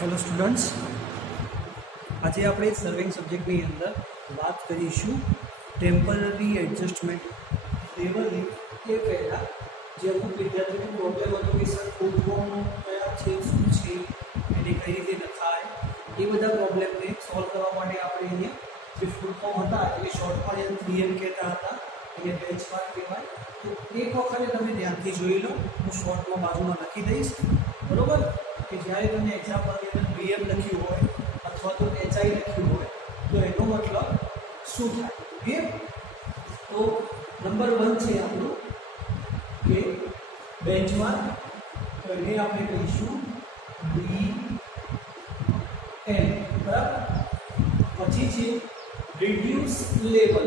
Hello students, આજે આપણે serving સબ્જેક્ટની અંદર વાત કરીશું ટેમ્પરરી એડજસ્ટમેન્ટ લેવલની. એ પહેલાં જે અમુક વિદ્યાર્થીઓનો પ્રોબ્લેમ હતો કે સર ફૂલ ફોર્મ કયા છે, શું છે, એને કઈ રીતે લખાય, એ બધા પ્રોબ્લેમને સોલ્વ કરવા માટે આપણે અહીંયા જે ફૂલ ફોર્મ હતા એ શોર્ટમાં જે 3M કહેતા હતા એને બેન્ચમાર્ક કહેવાય. તો એક વખતે તમે ધ્યાનથી જોઈ લો, હું શોર્ટમાં બાજુમાં લખી દઈશ, બરાબર? કે જ્યારે તમે એક્ઝામ્પલની અંદર BM લખ્યું હોય અથવા તો HI લખ્યું હોય તો એનો મતલબ શું થાય? ઓકે, તો નંબર 1 છે આપણું કે બેન્ચમાર્ક, તો એને આપણે કહીશું BM, બરાબર. પછી છે રિડ્યુસ લેવલ.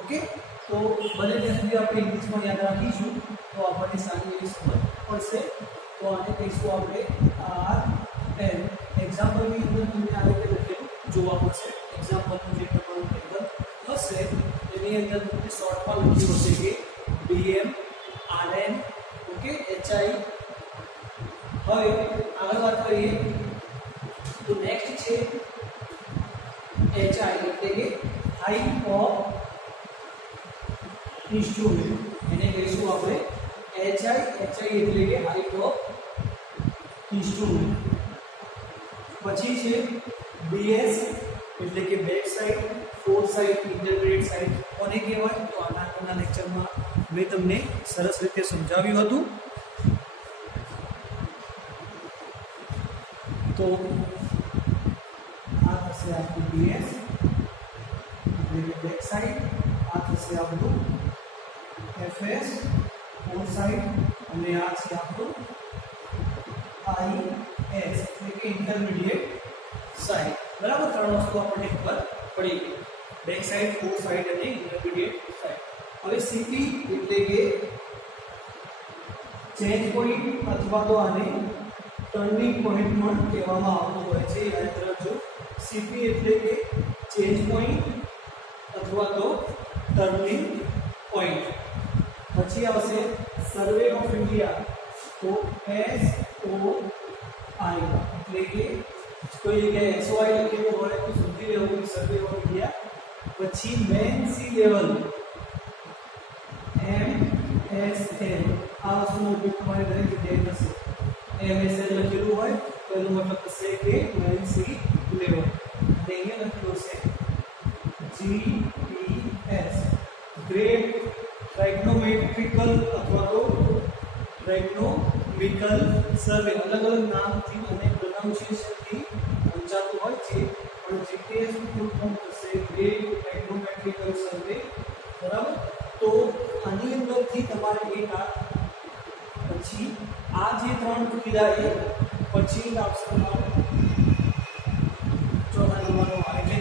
ઓકે, તો ભલે ત્યાં સુધી આપણે ઇંગ્લિશમાં યાદ રાખીશું તો આપણને સારી એવી સમજ પડશે. તો આને કહીશું આપણે RM. એક્ઝામ્પલની અંદર તમને આ રીતે લખેલું જોવા મળશે. એક્ઝામ્પલનું જે તમારું ટેબલ હશે એની અંદર તમને શોર્ટમાં લખ્યું હશે કે BM, RM, ઓકે, HI. હવે આગળ વાત કરીએ તો નેક્સ્ટ છે HI એટલે કે હાઈટ ઓફ ઇન્સ્ટ્રુમેન્ટ. એને કહીશું આપણે HI એટલે કે હાઈટ ઓફ ઇન્સ્ટ્રુમેન્ટ. પછી છે BS એટલે કે બેક સાઈડ, ફોર સાઈડ, ઇન્ટરગ્રેટ સાઈડ કોને કહેવાય? તો આના લેક્ચરમાં મેં તમને સરસ રીતે સમજાવ્યું હતું. તો આ થશે આપણું BS એટલે કે બેક સાઈડ, આ થશે આપણું FS ફોર સાઈડ, અને આ છે આપણું IS એટલે કે ઇન્ટરમીડિયેટ સાઈડ. બરાબર, ત્રણ વસ્તુ આપણને ખબર પડી ગઈ: બેક સાઈડ, ફોર સાઈડ અને ઇન્ટરમીડિયેટ સાઈડ. હવે CP એટલે કે ચેન્જ પોઈન્ટ અથવા તો આને ટર્નિંગ પોઈન્ટ પણ કહેવામાં આવતું હોય છે. યાદ રાખજો, CP એટલે કે ચેન્જ પોઈન્ટ અથવા તો ટર્નિંગ પોઈન્ટ. પછી આવશે સર્વે ઓફ ઇન્ડિયા, તો SOI એટલે કે કોઈ જગ્યાએ SOI લખેલું હોય તો સમજી લેવું કે સર્વે ઓફ ઇન્ડિયા. પછી મેન સી લેવલ MSL, આ વસ્તુનો ઉપયોગ તમારે દરેક જગ્યાએ થશે. MSL લખેલું હોય તો એનો મતલબ થશે કે મેન સી લેવલ. અને અહીંયા લખેલું છે GPS, ગ્રેડ ટ્રાઇગ્નોમેટ્રિકલ અથવા તો ટ્રાઇગ્નોમિકલ સર્વે. અલગ અલગ નામથી અને પ્રોનાઉન્સિએશનથી સમજાતું હોય છે, પણ GPS નું ફૂલ ફોર્મ થશે ગ્રેડ ટ્રાઇગ્નોમેટ્રિકલ સર્વે. બરાબર, તો આની અંદરથી તમારે એક આ પછી આ જે ત્રણ કીધા એ પછી આવશે તમારો ચોથા નંબરનો એટલે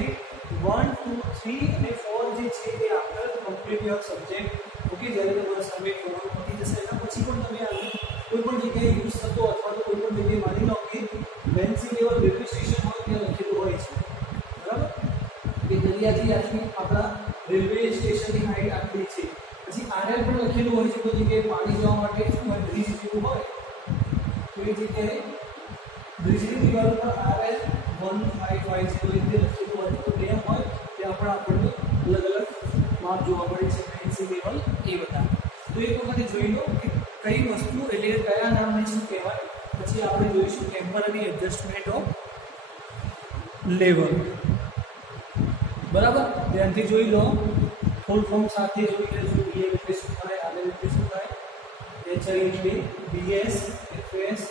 1, 2, 3 અને 4 જે છે એ after complete your subject. Okay, જ્યારે તમારો સર્વે કરવાનું પતી જશે એના પછી પણ તમે આને કોઈ પણ જગ્યાએ યુઝ થતો અથવા તો કોઈ પણ જગ્યાએ માની લો કે બેન્સી લેવલ રેલવે સ્ટેશન હોય ત્યાં લખેલું હોય છે. બરાબર, કે દરિયાથી આથી આપણા રેલવે સ્ટેશનની હાઈટ આટલી છે. પછી RL પણ લખેલું હોય છે કોઈ જગ્યાએ પાણી જવા માટે શું હોય, બ્રિજ જેવું હોય તો એ જગ્યાએ બ્રિજની દિવાલ પર RL 1550 રીતે લખેલું હોય. તો ડેમ હોય ત્યાં પણ આપણને અલગ અલગ માપ જોવા મળે છે, બેન્સી લેવલ એ બધા. તો એક વખતે જોઈ લો કે કઈ વસ્તુ એટલે કયા નામને શું કહેવાય. પછી આપણે જોઈશું ટેમ્પરરી એડજસ્ટમેન્ટ ઓફ લેવલ. બરાબર, ધ્યાનથી જોઈ લો, ફૂલ ફોર્મ સાથે જોઈ લેજો. BM એટલે શું થાય, RM એટલે શું થાય, HI એટલે BS, FS,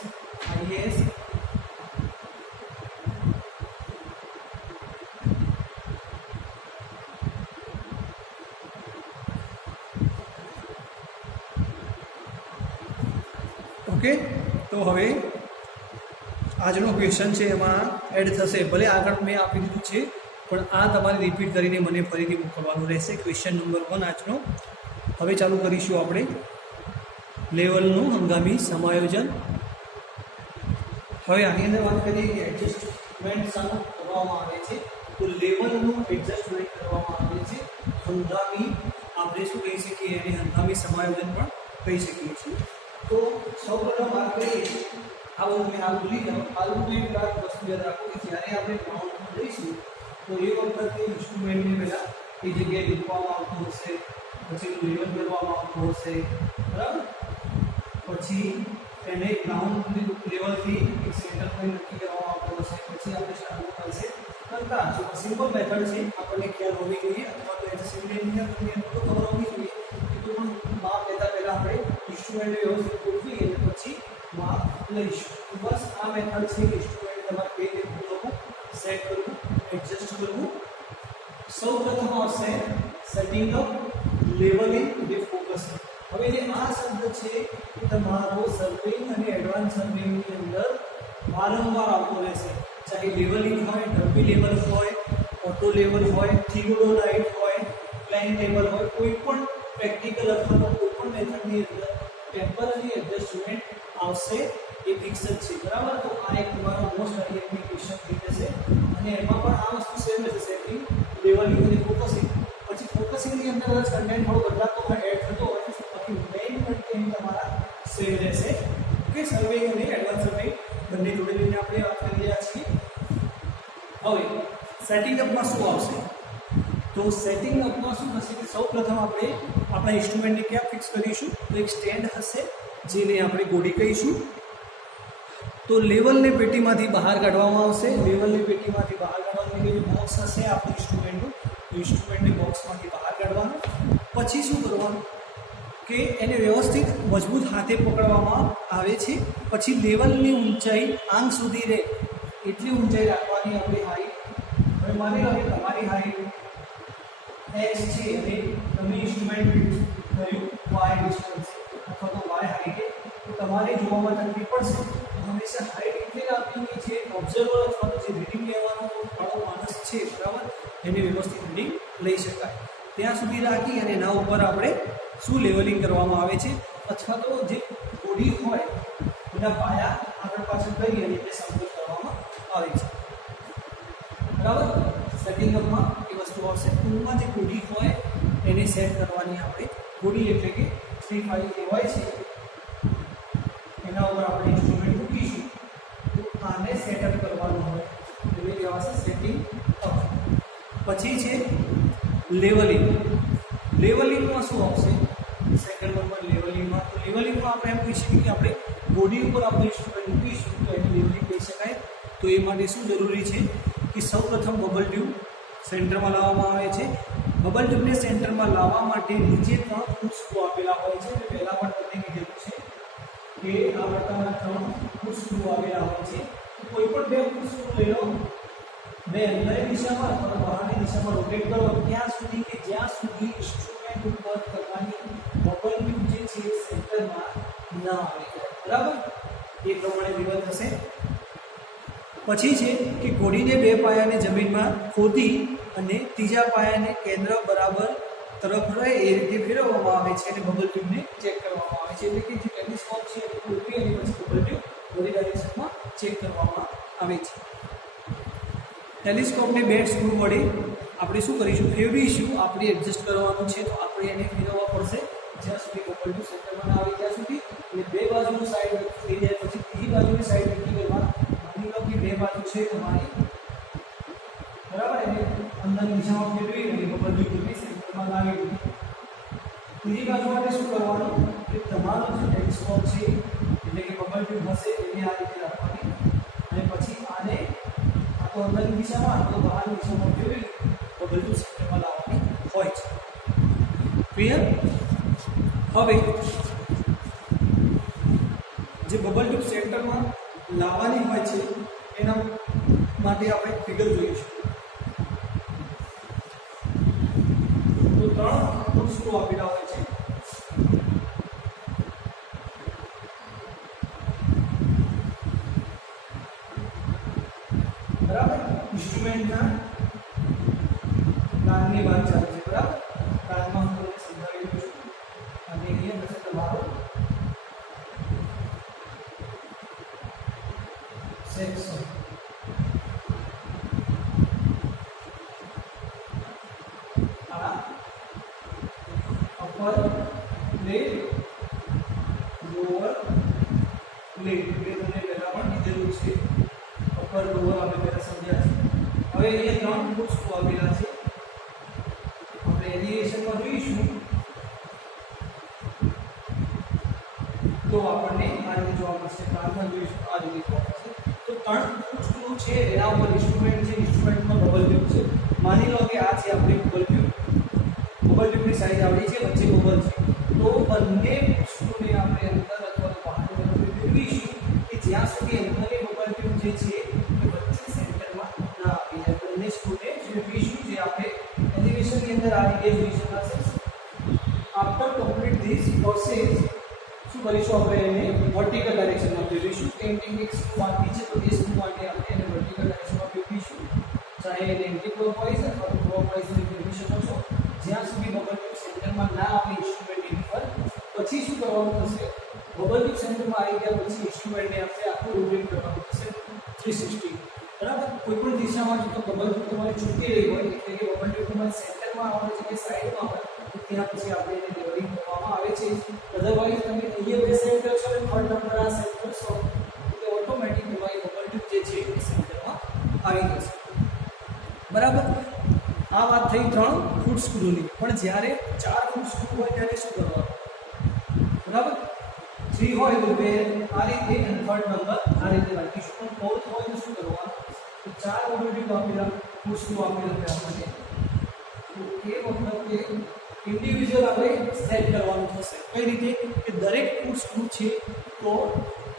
IS. ઓકે, તો હવે આજનો ક્વેશ્ચન છે એમાં એડ થશે. ભલે આગળ મેં આપી દીધું છે પણ આ તમારે રિપીટ કરીને મને ફરીથી મોકલવાનું રહેશે. ક્વેશ્ચન નંબર 1 આજનો. હવે ચાલુ કરીશું આપણે લેવલનું હંગામી સમાયોજન. હવે આની અંદર વાત કરીએ કે એડજસ્ટમેન્ટ શાનું કરવામાં આવે છે, તો લેવલનું એડજસ્ટમેન્ટ કરવામાં આવે છે. હંગામી આપણે શું કહી શકીએ, એને હંગામી સમાયોજન પણ કહી શકીએ છીએ. તો સૌપ્રથમ વાત કરીએ આ બધું મેં હાલ ભૂલી જાઓ. હાલનું એક વસ્તુ યાદ રાખો કે જ્યારે આપણે ગ્રાઉન્ડ પર જઈશું તો એ વખતે ઇન્સ્ટ્રુમેન્ટને પહેલાં એ જગ્યાએ મૂકવામાં આવતું હશે, પછી લેવલ કરવામાં આવતું હશે, બરાબર. પછી એને ગ્રાઉન્ડ લેવલથી એક સેન્ટર પોઈન્ટ નક્કી કરવામાં આવતો હશે, પછી આપણે ચાલુ કરશે કરતા. સિમ્પલ મેથડ છે, આપણને ખ્યાલ હોવી જોઈએ, અથવા તો એઝ સિવિલ એન્જિનિયર તમને એટલું તો ખબર હોવી જોઈએ કે કોઈ પણ માપ લેતા પહેલાં આપણે ઇન્સ્ટ્રુમેન્ટને વ્યવસ્થિત ગોઠવી અને પછી માપ લઈશું. તો બસ આ મેથડ છે કે ઇન્સ્ટ્રુમેન્ટ તમારે કઈ રીતે મૂકવું, સેટ કરવું, એડજસ્ટ કરવું. સૌ પ્રથમ આવશે સેટિંગ અપ, લેવલિંગ અને ફોકસિંગ. હવે જે આ શબ્દ છે એ તમારો સર્વેઇંગ અને એડવાન્સ સર્વેઇંગની અંદર વારંવાર આવતો રહેશે. ચાહે લેવલિંગ હોય, ડબ્બી લેવલ હોય, ઓટો લેવલ હોય, થિયોડોલાઇટ હોય, પ્લેન લેવલ હોય, કોઈ પણ પ્રેક્ટિકલ અથવા તો કોઈ પણ મેથડની અંદર ટેમ્પરરી એડજસ્ટમેન્ટ આવશે, એ ફિક્સ જ છે, બરાબર. તો આ એક તમારો મોસ્ટ આઈએમપી ક્વેશ્ચન થઈ જશે અને એમાં પણ આ વસ્તુ સેમ રહેશે, સેટિંગ, લેવલિંગ અને ફોકસિંગ. પછી ફોકસિંગની અંદર જ કન્ટેન્ટ થોડો બદલાતો હોય, એડ થતો હોય, બાકી મેઇન કન્ટેન્ટ તમારા સેમ રહેશે. ઓકે, સર્વેઇંગ અને એડવાન્સ સર્વેઇંગ બંને જોડે લઈને આપણે વાત કરી રહ્યા છીએ. હવે સેટિંગ અપમાં શું આવશે? તો સેટિંગ અપમાં શું થશે કે સૌ પ્રથમ આપણે આપણા ઇન્સ્ટ્રુમેન્ટને ક્યાં ફિક્સ કરીશું? તો એક સ્ટેન્ડ હશે જેને આપણે ગોળી કહીશું. તો લેવલને પેટીમાંથી બહાર કાઢવામાં આવશે. લેવલની પેટીમાંથી બહાર કાઢવાનું જે બોક્સ હશે આપણું ઇન્સ્ટ્રુમેન્ટનું, તો ઇન્સ્ટ્રુમેન્ટને બોક્સમાંથી બહાર કાઢવાનું. પછી શું કરવાનું કે એને વ્યવસ્થિત મજબૂત હાથે પકડવામાં આવે છે. પછી લેવલની ઊંચાઈ આંખ સુધી રહે એટલી ઊંચાઈ રાખવાની આપણી હાઈટ. હવે માની લો કે તમારી હાઈટ x છે અને તમે ઇન્સ્ટ્રુમેન્ટ ફિક્સ કર્યું y ડિસ્ટન્સ અથવા તો y હાઈટ, તો તમારે જોવામાં તકલીફ પડશે. હંમેશા હાઈટ એટલી રાખવાની છે ઓબ્ઝર્વર અથવા તો જે રીડિંગ લેવાનો વાળો માણસ છે, બરાબર, એને વ્યવસ્થિત રીડિંગ લઈ શકાય ત્યાં સુધી રાખી અને એના ઉપર આપણે શું લેવલિંગ કરવામાં આવે છે, અથવા તો જે બોડી હોય એના પાયા આગળ પાછળ કરી અને એને સમતલ કરવામાં આવે છે, બરાબર. સેટિંગ અપમાં એ વસ્તુ આવશે. ટૂંકમાં જે બોડી હોય એને સેટ કરવાની આપણે બોડી એટલે કે 3-5 કહેવાય છે, એના ઉપર આપણે ઇન્સ્ટ્રુમેન્ટ મૂકીશું. તો આને સેટઅપ કરવાનું હોય એટલે કહેવાશે સેટિંગ અપ. પછી છે લેવલિંગ. લેવલિંગમાં શું આવશે? સેકન્ડ નંબર લેવલિંગમાં. તો લેવલિંગમાં આપણે એમ કહી શકીએ કે આપણે બોડી ઉપર આપણે ઇન્સ્ટ્રુમેન્ટ મૂકીશું તો એને લેવલિંગ કહી શકાય. તો એ માટે શું જરૂરી છે કે સૌ પ્રથમ બબલ ટ્યુબ સેન્ટરમાં લાવવામાં આવે છે. બબલ ટ્યુબને સેન્ટરમાં લાવવા માટે નીચે 3 ફૂટ સ્ક્રૂ આપેલા હોય છે. એટલે પહેલાં પણ તમને કીધેલું છે કે આ પ્રકારના 3 ફૂટ સ્ક્રૂ આવેલા હોય છે. કોઈ પણ 2 ફૂટ સ્ક્રૂ લઈ લો, 2 અંદરની દિશામાં અથવા બહારની દિશામાં રોટેટ કરો ત્યાં સુધી કે જ્યાં સુધી ઇન્સ્ટ્રુમેન્ટ ઉપર કરવાની બબલ ટ્યુબ જે છે સેન્ટરમાં ન આવે, બરાબર. એ પ્રમાણે લેવલ થશે. પછી છે કે ઘોડીને 2 પાયાને જમીનમાં ખોદી અને ત્રીજા પાયાને કેન્દ્ર બરાબર તરફ રહે એ રીતે ફેરવવામાં આવે છે અને બબલ ટ્યુબને ચેક કરવામાં આવે છે. એટલે કે જે ટેલિસ્કોપ છે એ ખોદી અને પછી બબલ ટ્યુબ બધી ડાયરેક્શનમાં ચેક કરવામાં આવે છે. ટેલિસ્કોપને 2 સ્ક્રૂ વડે આપણે શું કરીશું? ફેરવીશું. આપણે એડજસ્ટ કરવાનું છે તો આપણે એને ફેરવવા પડશે જ્યાં સુધી બબલ ટ્યુબ સેન્ટરમાં ના આવે ત્યાં સુધી. અને 2 બાજુનું સાઈડ થઈ જાય પછી ત્રીજી બાજુની સાઈડ નક્કી કરવા. માની લો કે 2 બાજુ છે તમારી, બરાબર, એને અંદરની દિશામાં ફેરવી અને બબલ ટ્યુબને સેન્ટરમાં લાવી દીધી. ત્રીજી બાજુ માટે શું કરવાનું કે તમારો જે ટેલિસ્કોપ છે એટલે કે બબલ ટ્યુબ હશે એને આ રીતે રાખવાની અને પછી આને આ તો અંદરની દિશામાં આ તો બહારની દિશામાં ફેરવી બબલ ટ્યુબ સેન્ટરમાં લાવવાની હોય છે. ક્લિયર? હવે જે બબલ ટ્યુબ સેન્ટરમાં લાવવાની હોય છે એના માટે આપણે ફિગર જોઈશું. તો 3 ફૂટ સ્ક્રૂ આપેલા હોય છે. બરાબર. ઇન્સ્ટ્રુમેન્ટના કાનની વાત ચાલે છે, બરાબર. કાનમાં હું તમને સમજાવી દઉં છું અને અહીંયા થશે તમારો સેક્શન. આ અપર પ્લેટ, લોઅર પ્લેટ, એ તમને પહેલા આપણે પહેલા સમજ્યા છે. હવે અહીંયા 3 ફૂટ સ્ક્રૂ આપેલા છે. આપણે એલિવેશનમાં જોઈશું તો આપણને આ રીતે જોવા મળશે. પ્લાનમાં જોઈશું આ રીતે જોવા મળશે. તો 3 ફૂટ સ્ક્રૂ છે, એના ઉપર ઇન્સ્ટ્રુમેન્ટ છે. ઇન્સ્ટ્રુમેન્ટમાં બબલ ટ્યુબ છે. માની લો કે આ છે આપણી બબલ ટ્યુબ. બબલ ટ્યુબની સાઈઝ આવડી છે, વચ્ચે બબલ છે. તો બંને સ્ક્રૂને આપણે અંદર અથવા તો બહાર ફેરવીશું કે જ્યાં સુધી અંદરની બબલ ટ્યુબ જે છે એ વચ્ચે સેન્ટરમાં ના આવી જાય. બંને સ્ક્રૂને ફેરવીશું, જે આપણે એલિવેશનની અંદર આ રીતે જોઈ શકાશે. આફ્ટર કમ્પ્લીટ ધીસ પ્રોસેસ શું કરીશું, આપણે એને વર્ટિકલ ડાયરેક્શનમાં ફેરવીશું. કેમ કે એક સ્ક્રૂ બાકી છે, તો એ સ્ક્રૂ માટે આપણે એને વર્ટિકલ ડાયરેક્શનમાં ફેરવીશું. ચાહે એને એન્ટી ક્લોકવાઇઝ અથવા તો ક્લોકવાઇઝ ફેરવી શકો છો, જ્યાં સુધી બબલ ટ્યુબ સેન્ટરમાં ના આવે ઇન્સ્ટ્રુમેન્ટની ઉપર. પછી શું કરવાનું થશે, બબલ ટ્યુબ સેન્ટરમાં આવી ગયા પછી ઇન્સ્ટ્રુમેન્ટને આપણે આખું રોટેટ કરવાનું થશે 360. બરાબર. કોઈ પણ દિશામાં જો બબલ ટ્યુબ તમારી છૂટી રહી હોય, એટલે કે બબલ ટ્યુબ તમારી સેન્ટરમાં આવે છે કે સાઈડમાં હોય, તો ત્યાં પછી આપણે એને લેવલિંગ કરવામાં આવે છે. અધરવાઇઝ તમે અહીંયા બે સેટ કરશો અને થર્ડ નંબર આ સેટ કરશો તો ઓટોમેટિક તમારી બબલ ટ્યુબ જે છે એ સેન્ટરમાં આવી જશે. બરાબર. આ વાત થઈ 3 ફૂટ સ્ક્રૂની. પણ જ્યારે 4 ફૂટ સ્ક્રૂ હોય ત્યારે શું કરવાનું, બરાબર. 3 હોય તો બે આ રીતે અને થર્ડ નંબર આ રીતે રાખીશું. પણ ફોર્થ હોય તો શું કરવાનું, તો 4 ઓટોમેટિક આપેલા ફૂટ સ્ક્રૂ આપેલા છે આપણને. તો એ વખતે ઇન્ડિવિજ્યુઅલ આપણે સેટ કરવાનું થશે. કઈ રીતે કે દરેક ફૂટ સ્ક્રૂ છે તો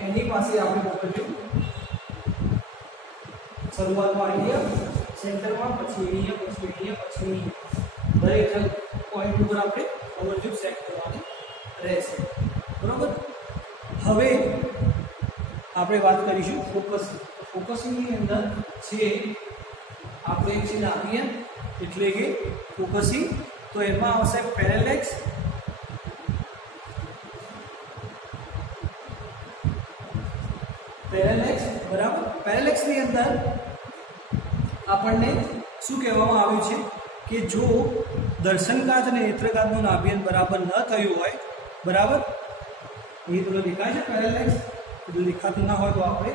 એની પાસે આપણે પકડ્યું શરૂઆતમાં અહીંયા સેન્ટરમાં, પછી અહીંયા, પછી અહીંયા, પછી અહીંયા દરેક પોઈન્ટ ઉપર આપણે ઓવરટ્યુબ સેટ કરવાની રહેશે. બરાબર. હવે આપણે વાત કરીશું ફોકસિંગ. ફોકસિંગની અંદર છે આપણે એક છે નાભિયન એટલે કે ફોકસિંગ. તો એમાં આવશે પેરેલેક્સ, બરાબર. પેરેલેક્સની અંદર આપણને શું કહેવામાં આવ્યું છે કે જો દર્શનકાચ અને નેત્રકાચનું નાભિયન બરાબર ન થયું હોય, બરાબર. એ તો દેખાય છે પેરેલેક્સ, જો દેખાતું ના હોય તો આપણે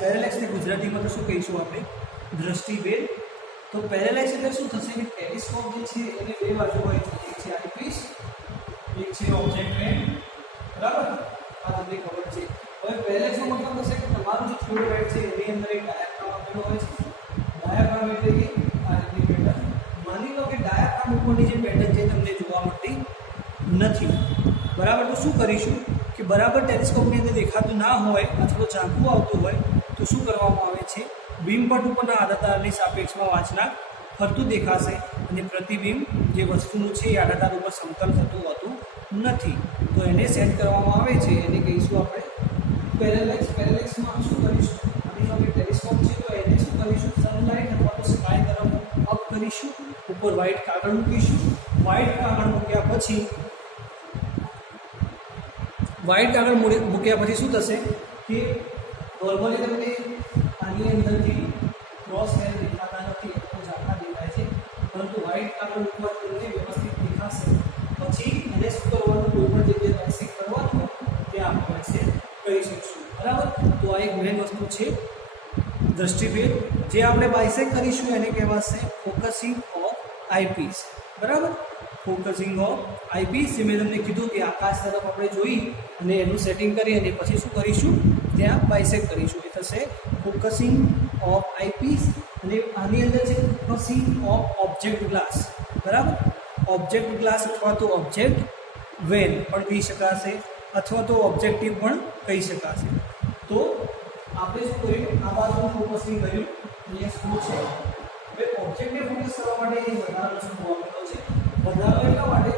પેરેલેક્સને ગુજરાતીમાં તો શું કહીશું આપણે, દ્રષ્ટિભેદ. તો પેરેલેક્સ એટલે શું થશે કે ટેલિસ્કોપ જે છે એને બે બાજુ હોય છે, એક છે આઈપીસ, એક છે ઓબ્જેક્ટ બેન્ડ. બરાબર. આ તમને ખબર છે. હવે પેરેલેક્સનો મતલબ થશે કે તમારું જે થિયોડોરાઇડ છે એની અંદર એક ડાયાગ્રામ આપેલો હોય છે. ડાયાગ્રામ એટલે કે આ રીતની પેટર્ન. માની લો કે ડાયાગ્રામ ઉપરની જે પેટર્ન છે તમને જોવા મળતી નથી, બરાબર. તો શું કરીશું કે બરાબર ટેલિસ્કોપની અંદર દેખાતું ના હોય અથવા તો ઝાંખું આવતું હોય તો શું કરવામાં આવે છે, બીમપટ ઉપરના આડાતારની સાપેક્ષમાં વાંચનાર ફરતું દેખાશે અને પ્રતિબિંબ જે વસ્તુનું છે એ આડાતાર ઉપર સમતલ થતું હોતું નથી. તો એને સેટ કરવામાં આવે છે, એને કહીશું આપણે પેરેલેક્સ. પેરેલેક્સમાં શું કરીશું, માની લો કે ટેલિસ્કોપ છે તો એને શું કરીશું, સનલાઇટ અથવા તો સ્કાય તરફ અપ કરીશું, ઉપર વ્હાઇટ કાગળ મૂકીશું. વ્હાઇટ કાગળ મૂક્યા પછી શું થશે કે નોર્મલી તમને આની અંદરથી ક્રોસ હેર દેખાતા નથી, તો ઝાંખા દેખાય છે, પરંતુ વ્હાઇટ કાગળ ઉપર તમને વ્યવસ્થિત દેખાશે. પછી એને શું કરવાનું, કોઈ પણ જગ્યાએ બાયસેક્ટ કરવાનું ત્યાં આપણે બાયસેક્ટ કરી શકશું. બરાબર. તો આ એક મેઇન વસ્તુ છે દ્રષ્ટિભેદ. જે આપણે બાયસેક્ટ કરીશું એને કહેવાશે ફોકસિંગ ઓફ આઈપીસ. બરાબર. Focusing of eyepiece. મેં તમને કીધું કે આકાશ તરફ આપણે જોઈ અને એનું સેટિંગ કરી અને પછી શું કરીશું, ત્યાં બાયસેક્ટ કરીશું. એ થશે ફોકસિંગ ઓફ આઈપીસ. અને આની અંદર છે ફોકસિંગ ઓફ ઓબ્જેક્ટ ગ્લાસ. બરાબર. ઓબ્જેક્ટ ગ્લાસ અથવા તો ઓબ્જેક્ટ વેન પણ કહી શકાશે, અથવા તો ઓબ્જેક્ટિવ પણ કહી શકાશે. તો આપણે શું કર્યું, આ બાજુ ફોકસિંગ કર્યું, અહીંયા સ્ક્રૂ છે. હવે ઓબ્જેક્ટને ફોકસ કરવા માટે એ વધારાનો સ્ક્રૂ આપેલો છે. વધારો એટલા માટે,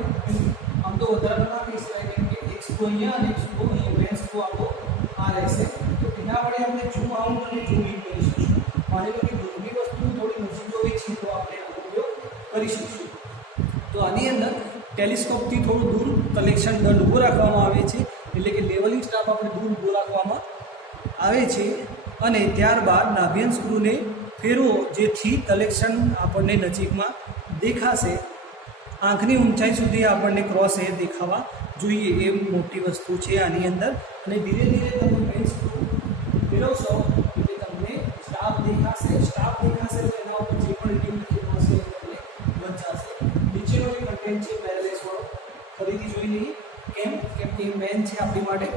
આમ તો વધારો ના કહી શકાય, કેમ કે એક સ્ક્રૂ અહીંયા અને એક સ્ક્રૂ અહીંયા, બે સ્ક્રૂ આપણો આ રહેશે. તો એના વડે આપણે ઝૂમ આઉટ અને ઝૂમ ઇન કરી શકીશું. માની લો કે દૂરની વસ્તુ થોડી નજીક જોઈ છે તો આપણે આનો ઉપયોગ કરી શકીશું. તો આની અંદર ટેલિસ્કોપથી થોડું દૂર કલેક્શન દંડ ઊભો રાખવામાં આવે છે, એટલે કે લેવલિંગ સ્ટાફ આપણે દૂર ઊભો રાખવામાં આવે છે. અને ત્યારબાદ નાભિયન સ્ક્રૂને ફેરવો, જેથી કલેક્શન આપણને નજીકમાં દેખાશે. આંખની ઊંચાઈ સુધી આપણને ક્રોસ હેર દેખાવા જોઈએ એ મોટી વસ્તુ છે આની અંદર. અને ધીરે ધીરે તમે પેન સ્ક્રૂ ફેરવશો એટલે તમને સ્ટાફ દેખાશે એટલે એના ઉપર જે પણ રીડિંગ લખેલું હશે એ તમને વંચાશે. નીચેનો જે કન્ટેન્ટ છે પેરેલેક્સ વાળો ફરીથી જોઈ લઈએ. કેમ કે મેન છે આપણી માટે.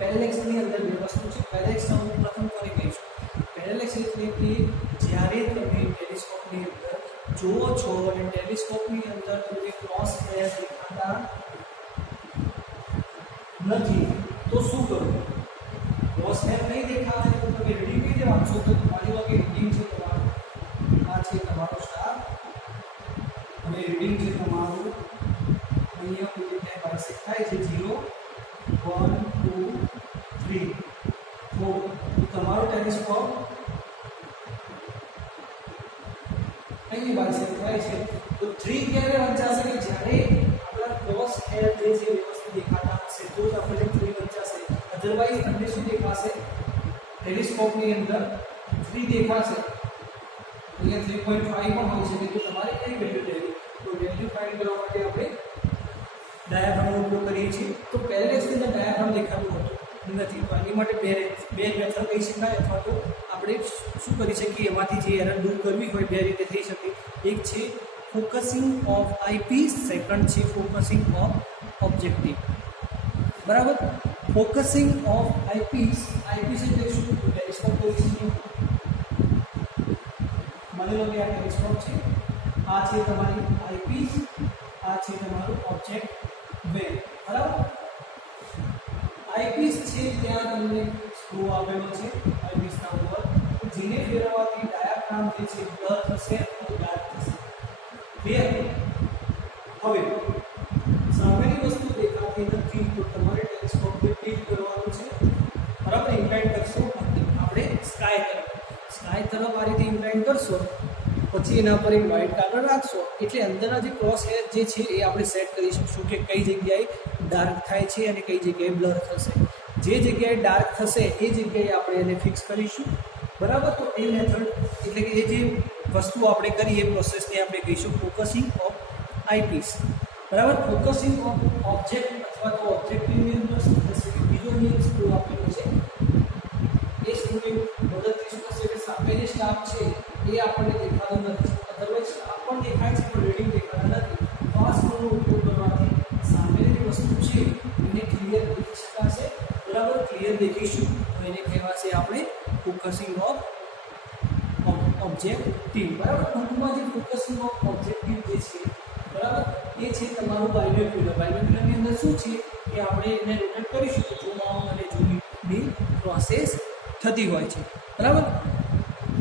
પેરેલેક્સની અંદર બે વસ્તુ છે. પેરેલેક્સ પ્રથમ કરી કહીશું. પેરેલેક્સ એટલે કે જ્યારે તમે ટેલિસ્કોપની અંદર જુઓ છો અને ટેલિસ્કોપની અંદર તમને ક્રોસ હેર દેખાતા નથી તો શું કરવું? ક્રોસ હેર નહીં દેખાય તો તમે રીડિંગ કઈ રીતે વાંચશો? તો મારી વખતે રીડિંગ છે તમારું, આ છે તમારો સ્ટાર અને રીડિંગ છે તમારું અહીંયા કોઈ ટાઈમ બાયસેક્ટ થાય છે 0 1 2 3 4. તમારો ટેલિસ્કોપ અહીં બાયસેક્ટ થાય છે તો 3 ક્યારે વંચાશે? કે જ્યારે આપણા ક્રોસ હેર જે છે વ્યવસ્થિત દેખાતા હશે તો જ આપણે 3 વંચાશે. અધરવાઇઝ તમને શું દેખાશે? ટેલિસ્કોપની અંદર 3 દેખાશે. અહીંયા 3.5 પણ હોઈ શકે. તો તમારે કઈ વેલ્યુ લેવી? તો વેલ્યુ ફાઇન્ડ કરવા માટે આપણે ડાયાગ્રામનો ઉપયોગ કરીએ છીએ. તો પેરેલેક્સની અંદર ડાયાગ્રામ દેખાતું હોતું નથી તો આની માટે બે મેથડ કહી શકાય અથવા તો આપણે શું કરી શકીએ એમાંથી જે એરર દૂર કરવી હોય બે રીતે થઈ શકે. એક છે ફોકસિંગ ઓફ આઈપીસ, સેકન્ડ છે ફોકસિંગ ઓફ ઓબ્જેક્ટિવ. બરાબર? ફોકસિંગ ઓફ આઈપીસ એટલે શું? Telescope position. માની લો કે આ ટેલિસ્કોપ છે, આ છે તમારી આઈપીસ, આ છે તમારું ઓબ્જેક્ટ વેલ. બરાબર? આઈપીસ છે ત્યાં તમને સ્ક્રૂ આપેલો છે આઈપીસના ઉપર, જેને ફેરવવાથી ડાયાગ્રામ જે છે બ્લર થશે અથવા ડાર્ક થશે. ક્લિયર? હવે સામેની વસ્તુ દેખાતી નથી તો તમારે ટેલિસ્કોપને ટિલ્ટ કરવાનું છે. બરાબર? ઇન્ક્લાઇન કરશો આપણે સ્કાય તરફ આ રીતે ઇન્ક્લાઇન કરશો, પછી એના પર એક વ્હાઇટ કાગળ રાખશો એટલે અંદરના જે ક્રોસ હેર જે છે એ આપણે સેટ કરી શકશું કે કઈ જગ્યાએ ડાર્ક થાય છે અને કઈ જગ્યાએ બ્લર થશે. જે જગ્યાએ ડાર્ક થશે એ જગ્યાએ આપણે એને ફિક્સ કરીશું. બરાબર? તો એ મેથડ એટલે કે એ જે વસ્તુ આપણે કરી એ પ્રોસેસને આપણે કહીશું ફોકસિંગ ઓફ આઈપીસ. બરાબર? ફોકસિંગ ઓફ ઓબ્જેક્ટ અથવા તો ઓબ્જેક્ટિવની અંદર શું થશે કે બીજો નિયમ સ્ક્રૂ આપેલો છે એ સ્ક્રૂની મદદથી શું થશે કે સામે જે સ્ટાફ છે એ આપણને દેખાતો નથી. અધરવાઇઝ સ્ટાફ પણ દેખાય છે પણ રીડિંગ દેખાતા નથી. તો આ સ્ક્રૂનો ઉપયોગ કરવાથી સામેની જે વસ્તુ છે એને ક્લિયર દેખી શકાશે. બરાબર? ક્લિયર દેખીશું તો એને કહેવાશે આપણે ફોકસિંગ ઓફ ઓબ્જેક્ટિવ. બરાબર? ટૂંકમાં જે ફોકસિંગ ઓફ ઓબ્જેક્ટિવ જે છે બરાબર એ છે તમારું બાયનોક્યુલર. બાયનોક્યુલરની અંદર શું છે કે આપણે એને રોટેટ કરીશું તો ઝૂમ આઉટ અને ઝૂમ ઇનની પ્રોસેસ થતી હોય છે. બરાબર?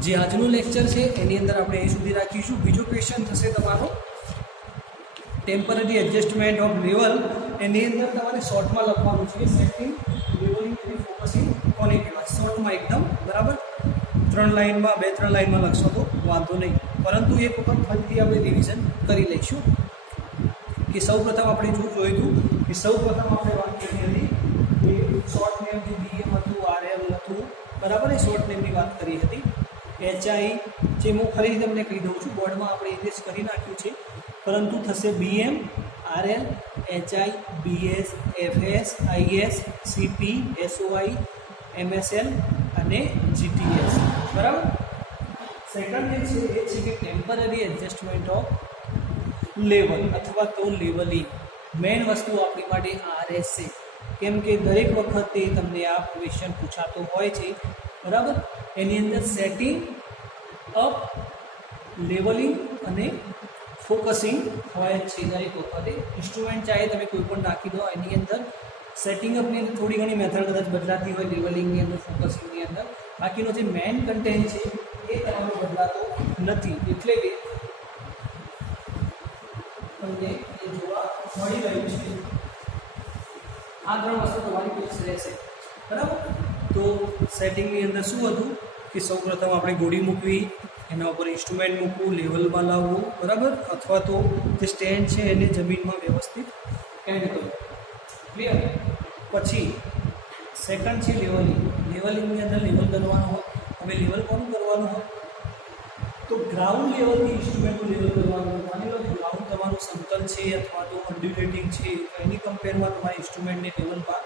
જે આજનું લેક્ચર છે એની અંદર આપણે એ સુધી રાખીશું. બીજો ક્વેશ્ચન થશે તમારો ટેમ્પરરી એડજસ્ટમેન્ટ ઓફ લેવલ. એની અંદર તમારે શોર્ટમાં લખવાનું છે સેટિંગ, લેવલિંગ અને ફોકસિંગ કોને કહેવાય શોર્ટમાં એકદમ. બરાબર? 3 લાઇનમાં 2-3 લાઇનમાં લખશો તો વાંધો નહીં, પરંતુ એક વખત ફરીથી આપણે રિવિઝન કરી લઈશું. કે સૌપ્રથમ આપણે જોયું હતું કે સૌપ્રથમ આપણે વાત કરી હતી કે શોર્ટ નેમ જે બીએમ હતું, આરએલ હતું. બરાબર? એ શોર્ટ નેમની વાત કરી હતી. એચઆઈ જે હું ફરીથી તમને કહી દઉં છું, બોર્ડમાં આપણે ઇંગ્લિશ કરી નાખ્યું છે, પરંતુ થશે BM, RL, HI, BS, FS, IS, CP, SOI, MSL અને જીટીએસ. બરાબર? સેકન્ડ જે છે એ છે કે ટેમ્પરરી એડજસ્ટમેન્ટ ઓફ લેવલ અથવા તો લેવલિંગ. મેઇન વસ્તુ આપણી માટે આરએસ છે, કેમ કે દરેક વખતે તમને આ ક્વેશ્ચન પૂછાતો હોય છે. બરાબર? એની અંદર સેટિંગ અપ, લેવલિંગ અને ફોકસિંગ હોય છે દરેક વખતે. ઇન્સ્ટ્રુમેન્ટ ચાહે તમે કોઈ પણ નાખી દો એની અંદર. સેટિંગ અપની અંદર થોડી ઘણી મેથડ કદાચ બદલાતી હોય, લેવલિંગની અંદર, ફોકસિંગની અંદર. બાકીનો જે મેઇન કન્ટેન્ટ છે એ તમારો બદલાતો નથી. એટલે કે તમને એ જોવા મળી રહ્યું છે. આ 3 વસ્તુ તમારી ફિક્સ રહેશે. બરાબર? તો સેટિંગની અંદર શું હતું કે સૌપ્રથમ આપણે ગોળી મૂકવી, એના ઉપર ઇન્સ્ટ્રુમેન્ટ મૂકવું, લેવલમાં લાવવું. બરાબર? અથવા તો જે સ્ટેન્ડ છે એને જમીનમાં વ્યવસ્થિત એન્ડ કરવું. ક્લિયર? પછી સેકન્ડ છે લેવલિંગ. લેવલિંગની અંદર લેવલ કરવાનું હોય. હવે લેવલ કોનું કરવાનું હોય? તો ગ્રાઉન્ડ લેવલથી ઇન્સ્ટ્રુમેન્ટનું લેવલ કરવાનું. માની લો કે ગ્રાઉન્ડ તમારું સમતલ છે અથવા તો અન્ડ્યુલેટિંગ છે, તો એની કમ્પેરમાં તમારે ઇન્સ્ટ્રુમેન્ટને લેવલમાં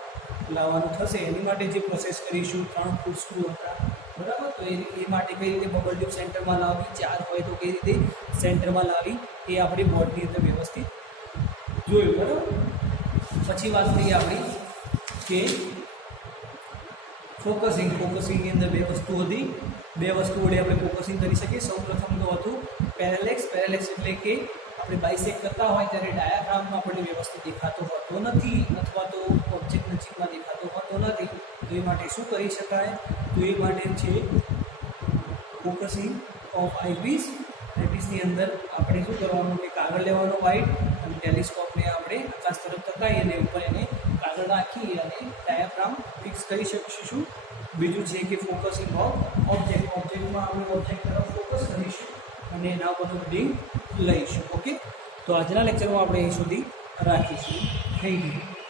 લાવવાનું થશે. એની માટે જે પ્રોસેસ કરીશું 3 ફૂટ સ્ક્રૂ હતા, બરાબર. તો એ માટે કઈ રીતે બબલ ટ્યુબ સેન્ટરમાં લાવવી, 4 હોય તો કઈ રીતે સેન્ટરમાં લાવી, એ આપણી બોર્ડની અંદર વ્યવસ્થિત જોયું, બરાબર. પછી વાત થઈ આપણી કે ફોકસિંગની અંદર બે વસ્તુ હતી. બે વસ્તુ વડે આપણે ફોકસિંગ કરી શકીએ. સૌપ્રથમ તો હતું પેરેલેક્સ. એટલે કે આપણે બાયસેક કરતા હોય ત્યારે ડાયાગ્રામમાં આપણને વ્યવસ્થિત દેખાતો હોતો નથી અથવા તો ઓબ્જેક્ટ નજીકમાં દેખાતો હોતો નથી. તો એ માટે શું કરી શકાય? તો એ માટે છે ફોકસિંગ ઓફ આઈપીસ. આઈપીસની અંદર આપણે શું કરવાનું કે કાગળ લેવાનો વ્હાઇટ અને ટેલિસ્કોપને આપણે આકાશ તરફ તકાઈ અને ઉપર એને કાગળ રાખી અને ડાયાગ્રામ ફિક્સ કરી શકીશું. બીજું છે કે ફોકસિંગ ઓફ ઓબ્જેક્ટમાં આપણે ઓબ્જેક્ટ તરફ ફોકસ કરીશું અને એના પરનું રીડિંગ લઈશું. ઓકે, તો આજના લેક્ચરમાં આપણે અહીં સુધી રાખીશું. Thank you.